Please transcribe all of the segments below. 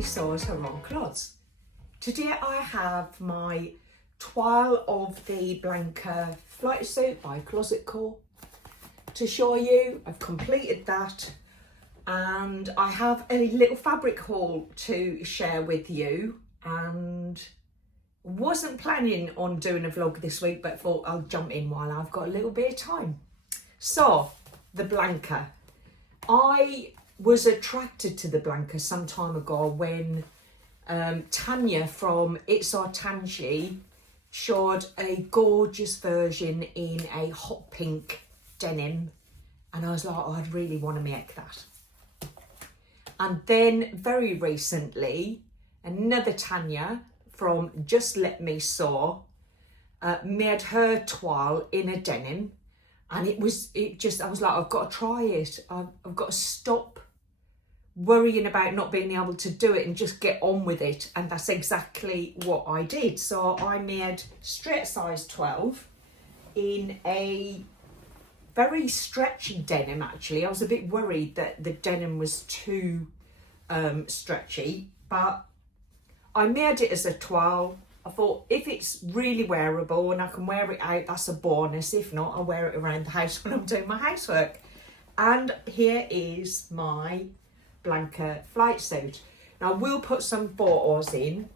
Becky sews her own clothes. Today I have my toile of the Blanca Flight Suit by Closet Core to show you. I've completed that and I have a little fabric haul to share with you, and wasn't planning on doing a vlog this week but thought I'll jump in while I've got a little bit of time. So the Blanca, I was attracted to the Blanca some time ago when Tanya from as.the showed a gorgeous version in a hot pink denim, and I was like, oh, I'd really want to make that. And then very recently, another Tanya from Just Let Me Sew made her toile in a denim, and I was like, I've got to try it. I've got to stop worrying about not being able to do it and just get on with it. And that's exactly what I did. So I made straight size 12 in a very stretchy denim. Actually, I was a bit worried that the denim was too stretchy, but I made it as a toile. I thought if it's really wearable and I can wear it out, that's a bonus. If not, I'll wear it around the house when I'm doing my housework. And here is my Blanca Flight Suit. Now I will put some photos in.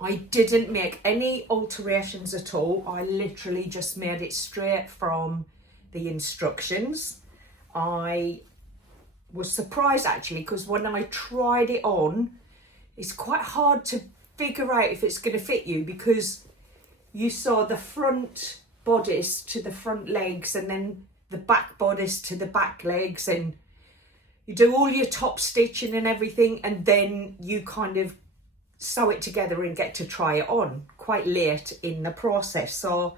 I didn't make any alterations at all. I literally just made it straight from the instructions. I was surprised actually, because when I tried it on, it's quite hard to figure out if it's going to fit you, because you saw the front bodice to the front legs and then the back bodice to the back legs, and you do all your top stitching and everything, and then you kind of sew it together and get to try it on quite late in the process. So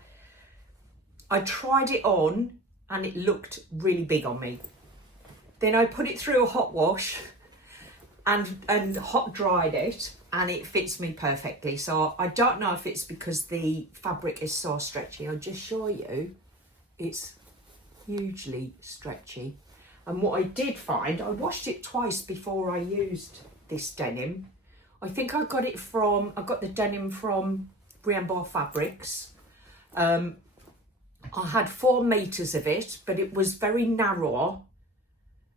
I tried it on and it looked really big on me. Then I put it through a hot wash and hot dried it, and it fits me perfectly. So I don't know if it's because the fabric is so stretchy. I'll just show you. It's hugely stretchy. And what I did find, I washed it twice before I used this denim. I think I got the denim from Rainbow Fabrics. I had 4 meters of it, but it was very narrow.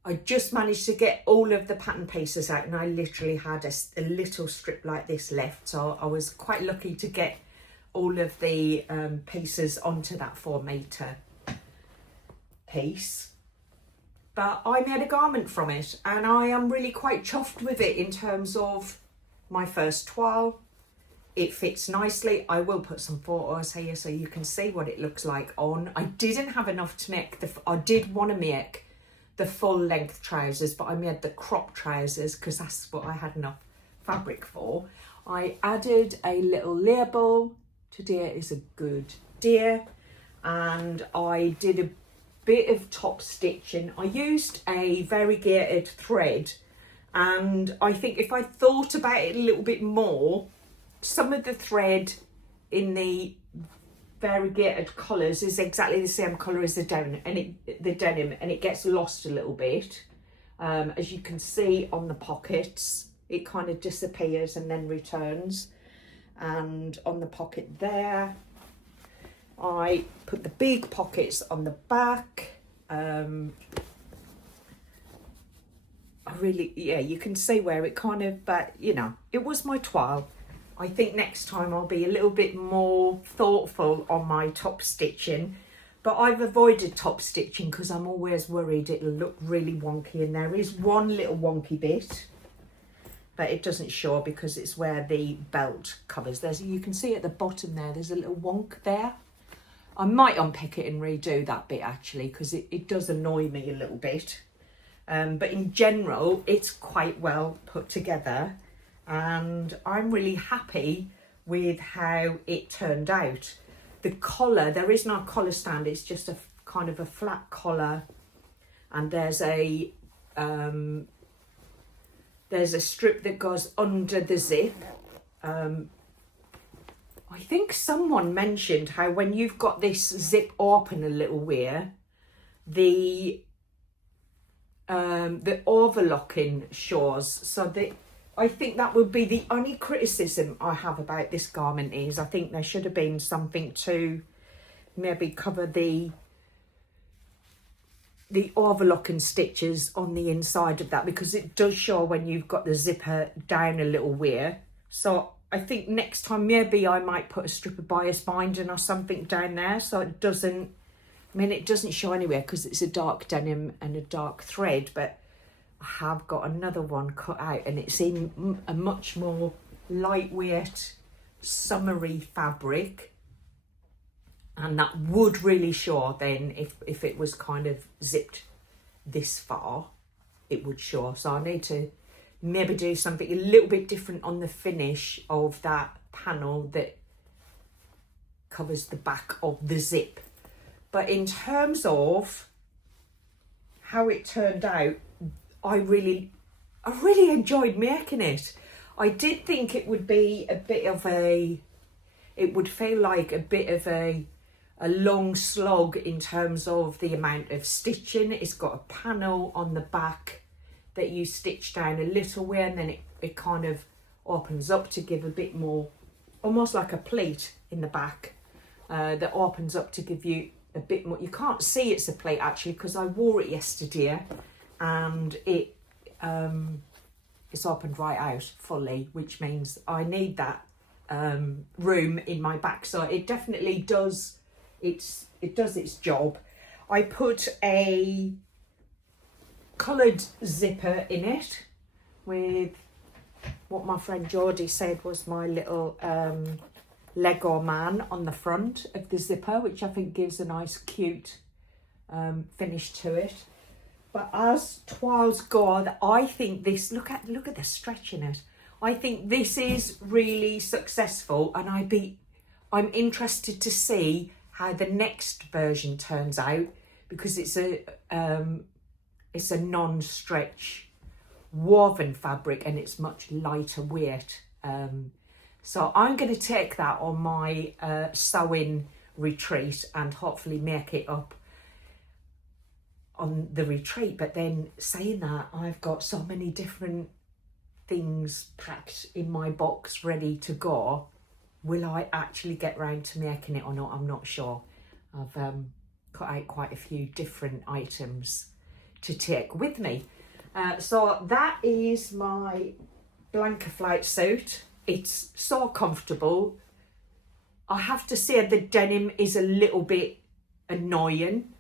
I just managed to get all of the pattern pieces out, and I literally had a little strip like this left. So I was quite lucky to get all of the pieces onto that 4 meter piece. But I made a garment from it, and I am really quite chuffed with it in terms of my first toile. It fits nicely. I will put some photos here so you can see what it looks like on. I didn't have enough to make I did want to make the full length trousers, but I made the crop trousers because that's what I had enough fabric for. I added a little label, today is a good day, and I did a bit of top stitching. I used a variegated thread, and I think if I thought about it a little bit more, some of the thread in the variegated colours is exactly the same colour as the denim, and it gets lost a little bit. As you can see on the pockets, it kind of disappears and then returns. And on the pocket there, I put the big pockets on the back. You can see where it kind of, but you know, it was my toile. I think next time I'll be a little bit more thoughtful on my top stitching, but I've avoided top stitching because I'm always worried it'll look really wonky, and there is one little wonky bit, but it doesn't show because it's where the belt covers. You can see at the bottom there's a little wonk there. I might unpick it and redo that bit actually, because it does annoy me a little bit. But in general, it's quite well put together, and I'm really happy with how it turned out. The collar, there is no collar stand, it's just a kind of a flat collar, and there's a strip that goes under the zip. I think someone mentioned how when you've got this zip open a little way, the overlocking shows, so that I think that would be the only criticism I have about this garment is I think there should have been something to maybe cover the overlocking stitches on the inside of that, because it does show when you've got the zipper down a little wear. So I think next time maybe I might put a strip of bias binding or something down there so it doesn't, I mean, it doesn't show anywhere because it's a dark denim and a dark thread, but I have got another one cut out and it's in a much more lightweight, summery fabric. And that would really show then if it was kind of zipped this far, it would show. So I need to maybe do something a little bit different on the finish of that panel that covers the back of the zip. But in terms of how it turned out, I really enjoyed making it. I did think it would be a bit of it would feel like a bit of a long slog in terms of the amount of stitching. It's got a panel on the back that you stitch down a little way, and then it kind of opens up to give a bit more, almost like a pleat in the back, that opens up to give you a bit more. You can't see it's a pleat actually because I wore it yesterday and it's opened right out fully, which means I need that room in my back. So it definitely does its job. I put a coloured zipper in it with what my friend Geordie said was my little Lego man on the front of the zipper, which I think gives a nice cute finish to it. But as toiles go, I think this, look at the stretch in it. I think this is really successful, and I'm interested to see how the next version turns out, because it's a non-stretch woven fabric and it's much lighter weight. So I'm going to take that on my sewing retreat and hopefully make it up on the retreat. But then saying that, I've got so many different things packed in my box ready to go. Will I actually get round to making it or not? I'm not sure. I've cut out quite a few different items to take with me. So that is my Blanca Flight Suit. It's so comfortable. I have to say the denim is a little bit annoying.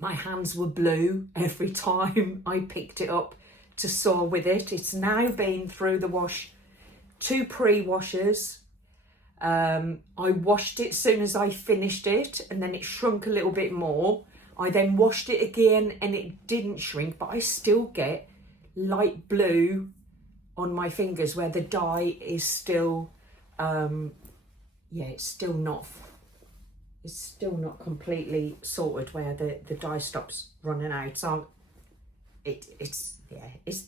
My hands were blue every time I picked it up to sew with it. It's now been through the wash, 2 pre-washers. I washed it as soon as I finished it and then it shrunk a little bit more. I then washed it again and it didn't shrink, but I still get light blue on my fingers where the dye is still, it's still not completely sorted where the dye stops running out. So it's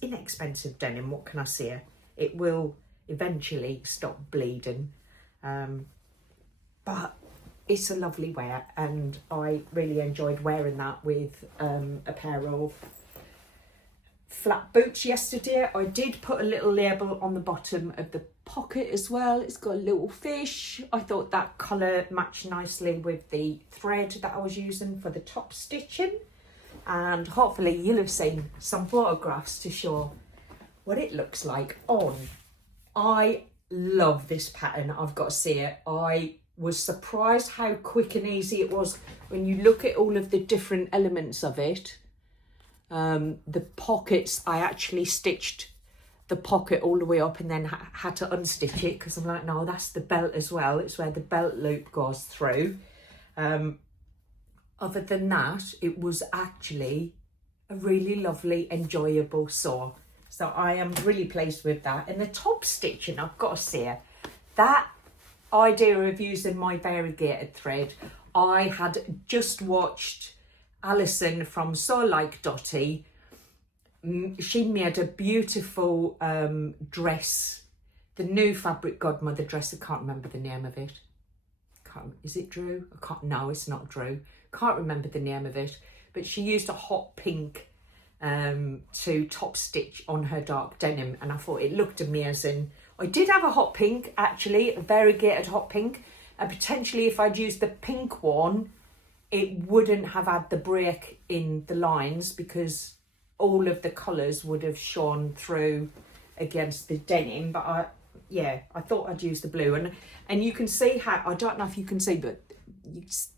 inexpensive denim. What can I say? It will eventually stop bleeding, but it's a lovely wear, and I really enjoyed wearing that with a pair of flat boots yesterday. I did put a little label on the bottom of the pocket as well. It's got a little fish. I thought that colour matched nicely with the thread that I was using for the top stitching, and hopefully you'll have seen some photographs to show what it looks like on. I love this pattern, I've got to say. I was surprised how quick and easy it was when you look at all of the different elements of it. The pockets, I actually stitched the pocket all the way up and then had to unstitch it because I'm like, no, that's the belt as well. It's where the belt loop goes through. Other than that, it was actually a really lovely, enjoyable sew. So I am really pleased with that. And the top stitching, I've got to say, that idea of using my variegated thread, I had just watched Alison from Sew Like Dotty. She made a beautiful dress, the new fabric godmother dress. I can't remember the name of it. Is it Drew? No, it's not Drew. Can't remember the name of it. But she used a hot pink to top stitch on her dark denim, and I thought it looked amazing. I did have a hot pink, actually, a variegated hot pink, and potentially if I'd used the pink one, it wouldn't have had the break in the lines because all of the colours would have shone through against the denim. But I thought I'd use the blue, and you can see how, I don't know if you can see, but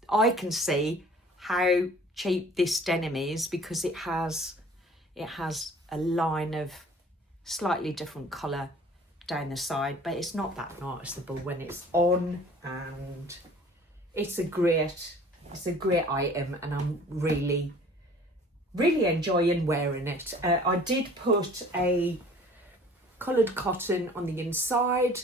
I can see how cheap this denim is because it has a line of slightly different colour down the side, but it's not that noticeable when it's on, and it's a great item, and I'm really enjoying wearing it. I did put a coloured cotton on the inside.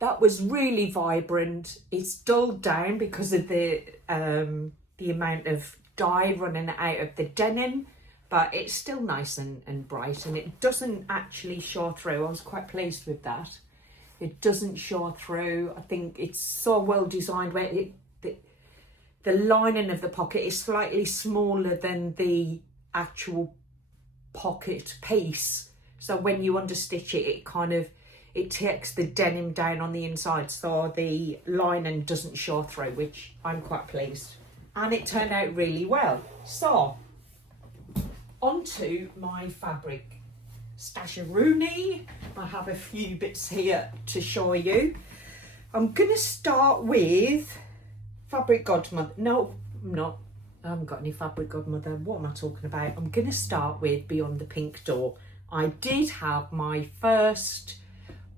That was really vibrant. It's dulled down because of the amount of dye running out of the denim, but it's still nice and bright, and it doesn't actually show through. I was quite pleased with that. It doesn't show through. I think it's so well designed where the lining of the pocket is slightly smaller than the actual pocket piece. So when you understitch it, it takes the denim down on the inside, so the lining doesn't show through, which I'm quite pleased. And it turned out really well. So, onto my fabric stasharoonie. I have a few bits here to show you. I'm going to start with Fabric Godmother. No, I'm not. I haven't got any Fabric Godmother. What am I talking about? I'm going to start with Beyond the Pink Door. I did have my first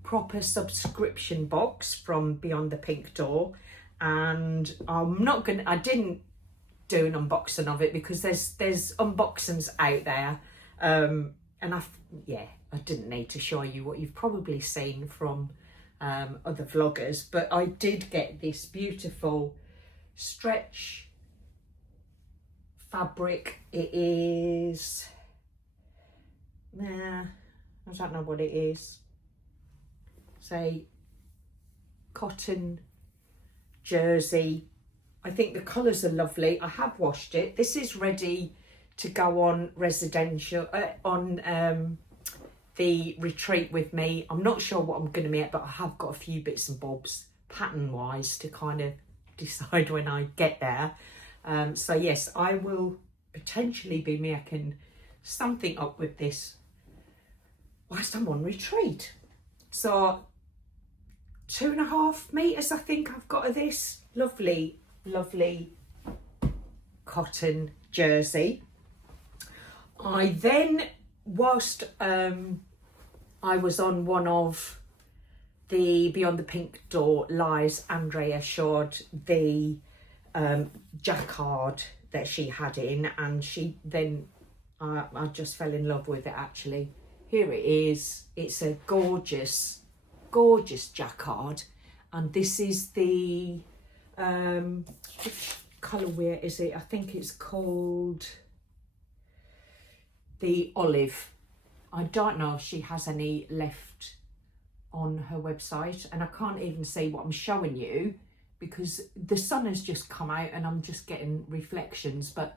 proper subscription box from Beyond the Pink Door, and I didn't do an unboxing of it because there's unboxings out there, and I didn't need to show you what you've probably seen from other vloggers, but I did get this beautiful stretch fabric. It is, I don't know what it is, say cotton jersey. I think the colours are lovely. I have washed it. This is ready to go on residential, on the retreat with me. I'm not sure what I'm going to make, but I have got a few bits and bobs pattern wise to kind of decide when I get there. So yes, I will potentially be making something up with this whilst I'm on retreat. So 2.5 meters, I think I've got of this lovely cotton jersey. I then, whilst I was on one of the Beyond the Pink Door lives, Andrea showed the jacquard that she had in, and she then I just fell in love with it actually. Here it is. It's a gorgeous jacquard, and this is the which colourway is it? I think it's called the olive. I don't know if she has any left on her website, and I can't even see what I'm showing you because the sun has just come out and I'm just getting reflections, but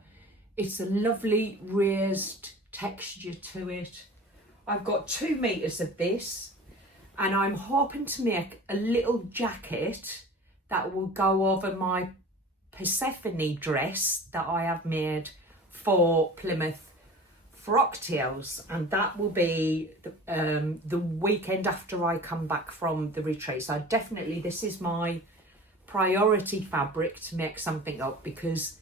it's a lovely raised texture to it. I've got 2 meters of this, and I'm hoping to make a little jacket that will go over my Persephone dress that I have made for Plymouth Frocktails, and that will be the weekend after I come back from the retreat. So definitely this is my priority fabric to make something up because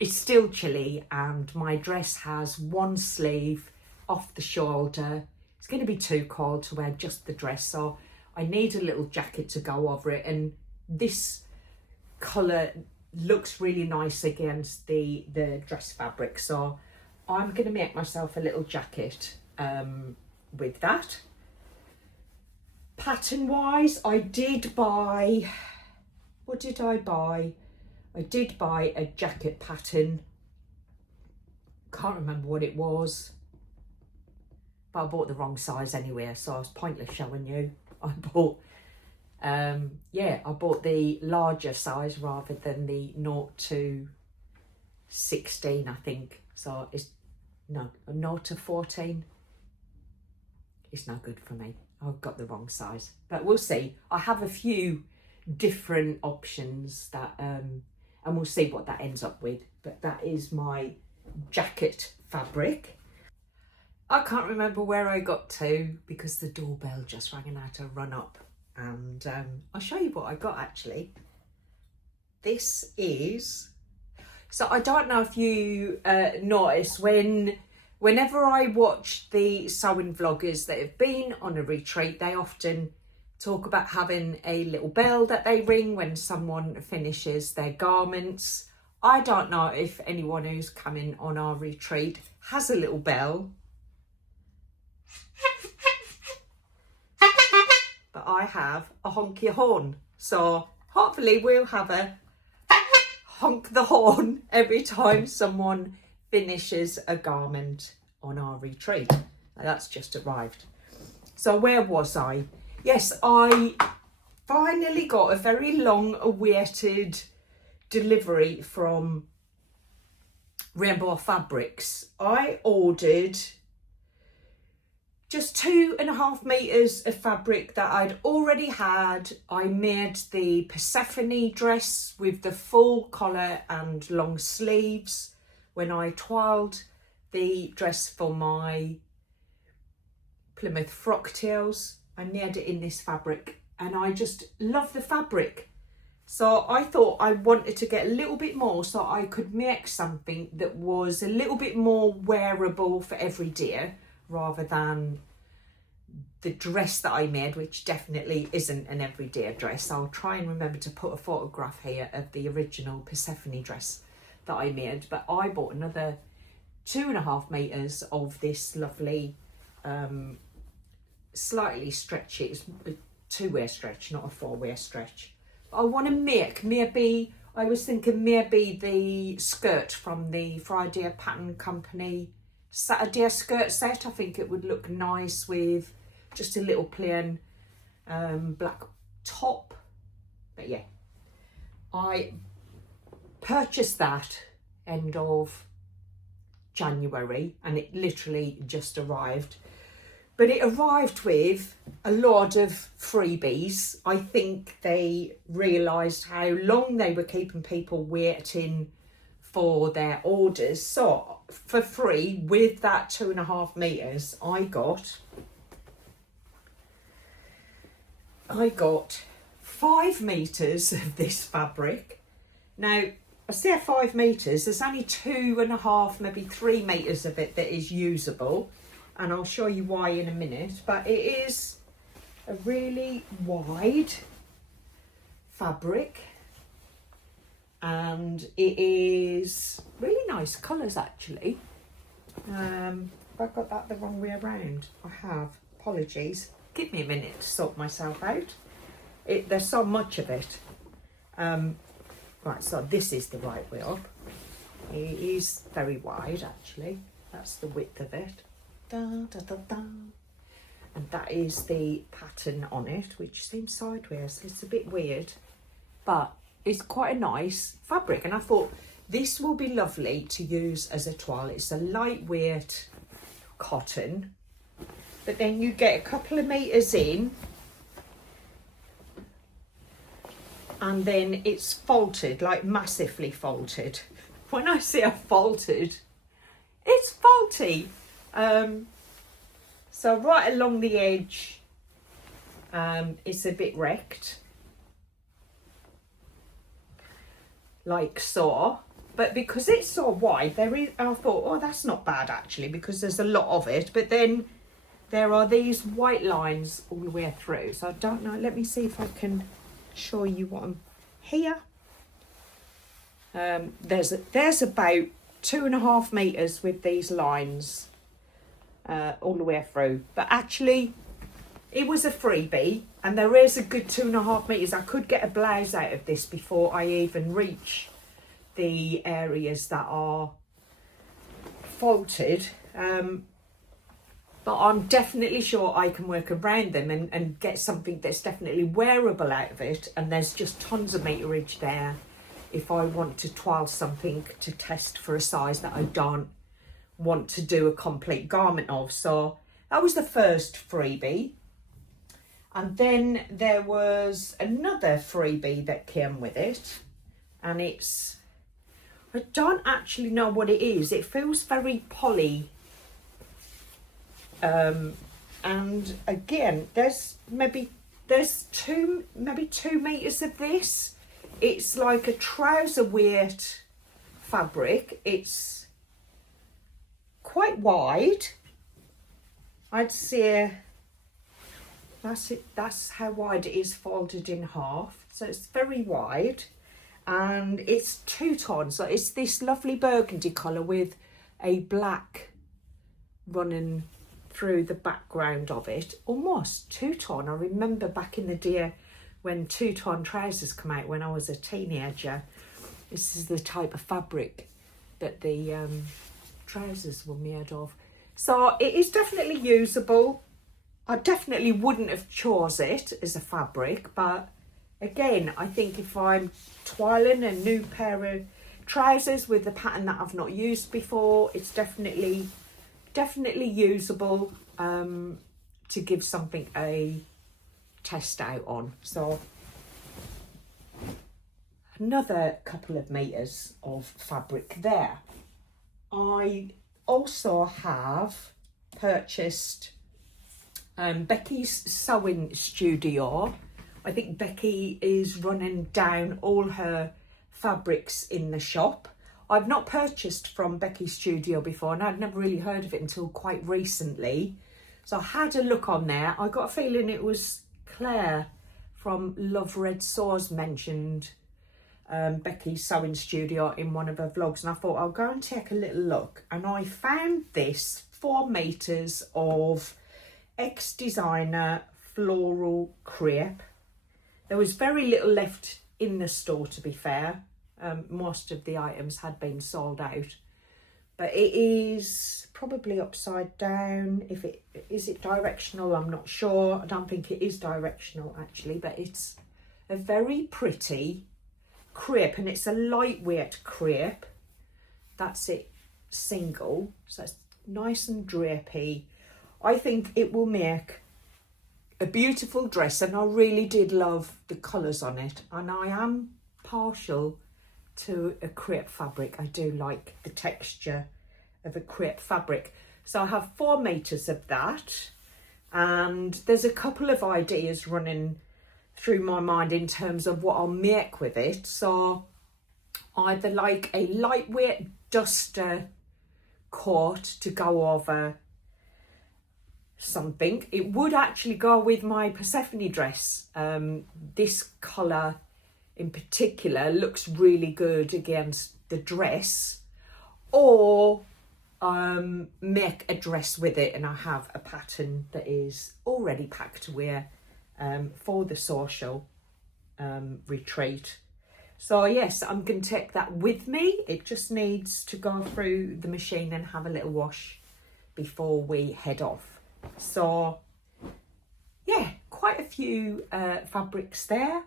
it's still chilly and my dress has one sleeve off the shoulder. It's going to be too cold to wear just the dress, so I need a little jacket to go over it, and this colour looks really nice against the dress fabric, so I'm going to make myself a little jacket with that. Pattern wise, I did buy, what did I buy? I did buy a jacket pattern. Can't remember what it was, but I bought the wrong size anyway, so it's pointless showing you. I bought I bought the larger size rather than the 0 to 16, I think. So it's no, a 0 to 14. It's no good for me. I've got the wrong size, but we'll see. I have a few different options that, and we'll see what that ends up with. But that is my jacket fabric. I can't remember where I got to because the doorbell just rang and I had to run up, and I'll show you what I got actually. This is, so I don't know if you notice whenever I watch the sewing vloggers that have been on a retreat, they often talk about having a little bell that they ring when someone finishes their garments. I don't know if anyone who's coming on our retreat has a little bell, but I have a honky horn. So hopefully we'll have a honk the horn every time someone finishes a garment on our retreat. Now, that's just arrived. So where was I? Yes, I finally got a very long awaited delivery from Rainbow Fabrics. I ordered just 2.5 meters of fabric that I'd already had. I made the Persephone dress with the full collar and long sleeves when I toiled the dress for my Plymouth frock tails. I made it in this fabric and I just love the fabric. So I thought I wanted to get a little bit more so I could make something that was a little bit more wearable for every day, rather than the dress that I made, which definitely isn't an everyday dress. I'll try and remember to put a photograph here of the original Persephone dress that I made. But I bought another 2.5 meters of this lovely, slightly stretchy, it's a 2-way stretch, not a 4-way stretch. I want to make, maybe, I was thinking maybe the skirt from the Friday Pattern Company Saturday skirt set. I think it would look nice with just a little plain black top. But yeah, I purchased that end of January and it literally just arrived. But it arrived with a lot of freebies. I think they realised how long they were keeping people waiting for their orders. So for free, with that 2.5 meters, I got 5 meters of this fabric. Now, I say 5 meters, there's only 2.5, maybe 3 meters of it that is usable. And I'll show you why in a minute. But it is a really wide fabric. And it is really nice colours actually. I've got that the wrong way around. I have, apologies. Give me a minute to sort myself out. There's so much of it. Right, so this is the right way up. It is very wide actually. That's the width of it. Da, da, da, da. And that is the pattern on it, which seems sideways. It's a bit weird, but it's quite a nice fabric. And I thought this will be lovely to use as a toile. It's a lightweight cotton, but then you get a couple of meters in and then it's folded, like massively folded. When I say a folded, it's faulty. So right along the edge, it's a bit wrecked, like so. But because it's so wide, I thought, oh, that's not bad actually, because there's a lot of it. But then there are these white lines all the way through. So I don't know. Let me see if I can show you what I'm here. There's about 2.5 meters with these lines all the way through. But actually, it was a freebie, and there is a good 2.5 meters. I could get a blouse out of this before I even reach the areas that are faulted. But I'm definitely sure I can work around them and get something that's definitely wearable out of it. And there's just tons of meterage there if I want to toile something to test for a size that I don't want to do a complete garment of. So that was the first freebie. And then there was another freebie that came with it, and it's, I don't actually know what it is. It feels very poly. And again, there's maybe 2 meters of this. It's like a trouser weight fabric. It's quite wide. I'd say that's it. That's how wide it is, folded in half. So it's very wide, and it's two-tone. So it's this lovely burgundy colour with a black running through the background of it. Almost two-tone. I remember back in the day when two-tone trousers come out when I was a teenager. This is the type of fabric that the trousers were made of. So it is definitely usable. I definitely wouldn't have chose it as a fabric, but again, I think if I'm toiling a new pair of trousers with a pattern that I've not used before, it's definitely usable to give something a test out on. So another couple of meters of fabric there. I also have purchased Becky's sewing studio. I think Becky is running down all her fabrics in the shop. I've not purchased from Becky's studio before, and I'd never really heard of it until quite recently. So I had a look on there. I got a feeling it was Claire from Love Red Sores mentioned Becky's sewing studio in one of her vlogs, and I thought I'll go and take a little look. And I found this 4 meters of ex-designer floral crepe. There was very little left in the store, to be fair. Most of the items had been sold out, but it is probably upside down. Is it directional? I'm not sure. I don't think it is directional actually, but it's a very pretty crepe, and it's a lightweight crepe. That's it, single, so it's nice and drapey. I think it will make a beautiful dress, and I really did love the colours on it, and I am partial to a crepe fabric. I do like the texture of a crepe fabric. So I have 4 meters of that, and there's a couple of ideas running through my mind in terms of what I'll make with it. So either like a lightweight duster coat to go over something. It would actually go with my Persephone dress. This colour in particular looks really good against the dress, or make a dress with it, and I have a pattern that is already packed to wear for the social retreat. So yes, I'm going to take that with me. It just needs to go through the machine and have a little wash before we head off. So yeah, quite a few fabrics there.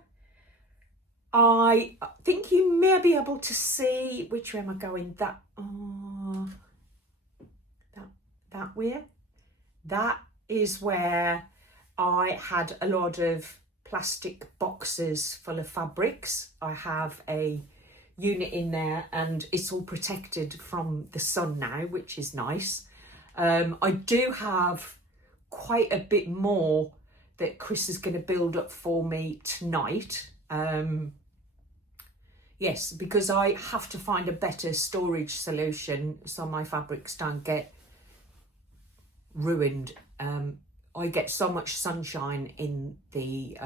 I think you may be able to see, which way am I going? That way. That is where I had a lot of plastic boxes full of fabrics. I have a unit in there, and it's all protected from the sun now, which is nice. I do have quite a bit more that Chris is going to build up for me tonight. Yes, because I have to find a better storage solution so my fabrics don't get ruined. I get so much sunshine in the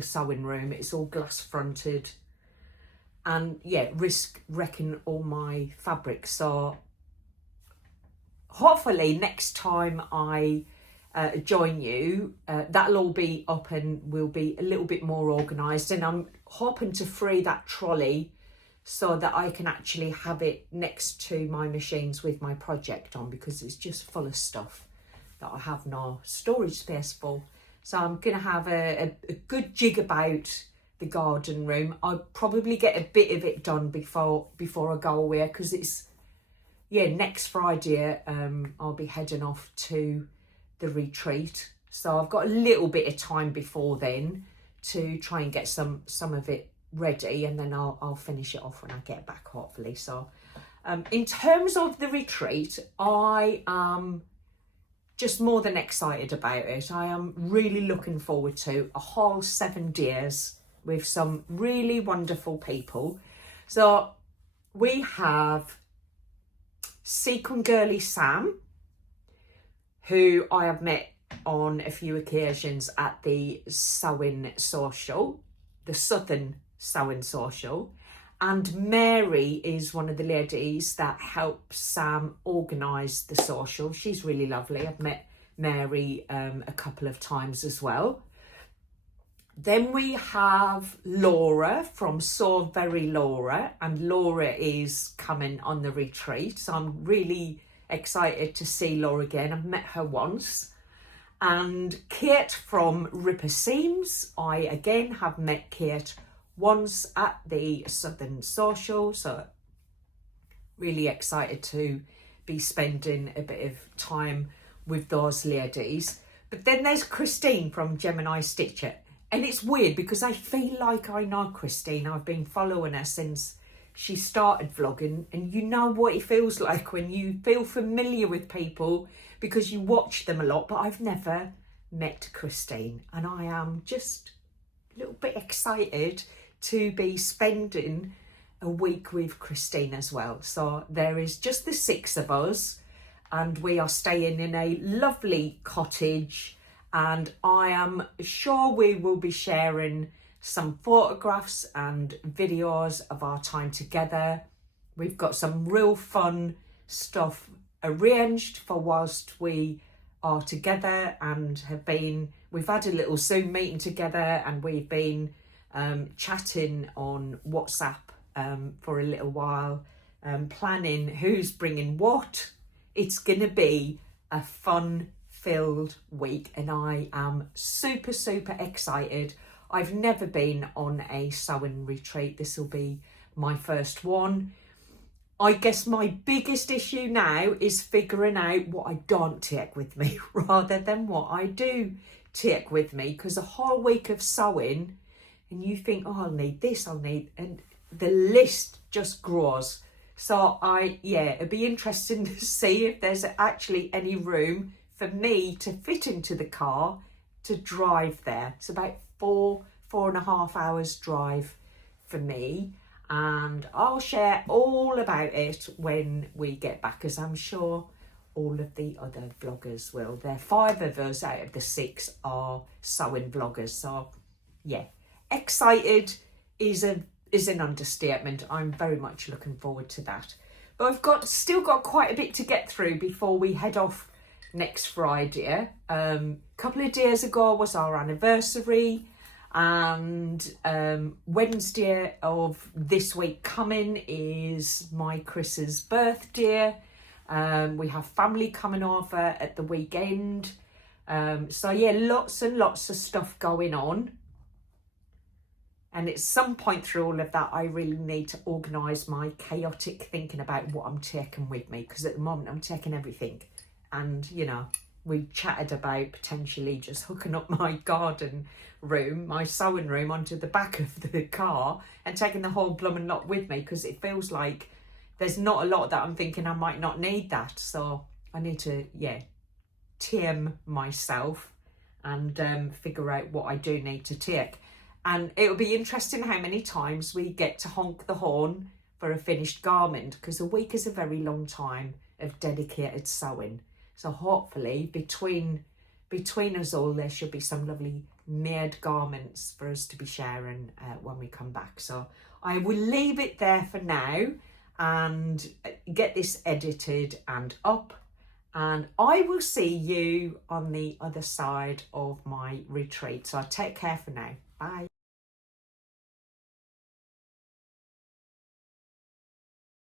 sewing room. It's all glass fronted, and yeah, risk wrecking all my fabrics. So hopefully next time I join you, that'll all be up and we'll be a little bit more organised, and I'm hoping to free that trolley so that I can actually have it next to my machines with my project on, because it's just full of stuff that I have no storage space for. So I'm going to have a good jig about the garden room. I'll probably get a bit of it done before I go away, because it's yeah, next Friday I'll be heading off to the retreat. So I've got a little bit of time before then to try and get some of it ready, and then I'll finish it off when I get back, hopefully. So in terms of the retreat, I am just more than excited about it. I am really looking forward to a whole 7 days with some really wonderful people. So we have Sequin Girly Sam, who I have met on a few occasions at the Sewing Social, the Southern Sewing Social. And Mary is one of the ladies that helps Sam organise the social. She's really lovely. I've met Mary a couple of times as well. Then we have Laura from So Very Laura, and Laura is coming on the retreat. So I'm really excited to see Laura again. I've met her once. And Kate from Ripper Seams. I again have met Kate once at the Southern Social, so really excited to be spending a bit of time with those ladies. But then there's Christine from Gemini Stitcher, and it's weird because I feel like I know Christine. I've been following her since she started vlogging, and you know what it feels like when you feel familiar with people because you watch them a lot, but I've never met Christine, and I am just a little bit excited to be spending a week with Christine as well. So there is just the 6 of us, and we are staying in a lovely cottage, and I am sure we will be sharing some photographs and videos of our time together. We've got some real fun stuff arranged for whilst we are together, and we've had a little Zoom meeting together, and we've been chatting on WhatsApp for a little while, planning who's bringing what. It's gonna be a fun-filled week, and I am super excited. I've never been on a sewing retreat. This will be my first one. I guess my biggest issue now is figuring out what I don't take with me rather than what I do take with me, because a whole week of sewing, and you think, oh, I'll need this, and the list just grows. So it'd be interesting to see if there's actually any room for me to fit into the car to drive there. It's about 4.5 hours drive for me, and I'll share all about it when we get back, as I'm sure all of the other vloggers will. There are 5 of us out of the 6 are sewing vloggers, so yeah. Excited is an understatement. I'm very much looking forward to that. But I've still got quite a bit to get through before we head off next Friday. A couple of days ago was our anniversary, and Wednesday of this week coming is my Chris's birthday. We have family coming over at the weekend. So yeah, lots and lots of stuff going on. And at some point through all of that, I really need to organise my chaotic thinking about what I'm taking with me, because at the moment I'm taking everything. And, you know, we chatted about potentially just hooking up my garden room, my sewing room, onto the back of the car and taking the whole blooming lot with me, because it feels like there's not a lot that I'm thinking I might not need that. So I need to, tame myself and figure out what I do need to take. And it'll be interesting how many times we get to honk the horn for a finished garment, because a week is a very long time of dedicated sewing. So hopefully between us all, there should be some lovely made garments for us to be sharing when we come back. So I will leave it there for now and get this edited and up. And I will see you on the other side of my retreat. So take care for now. Bye.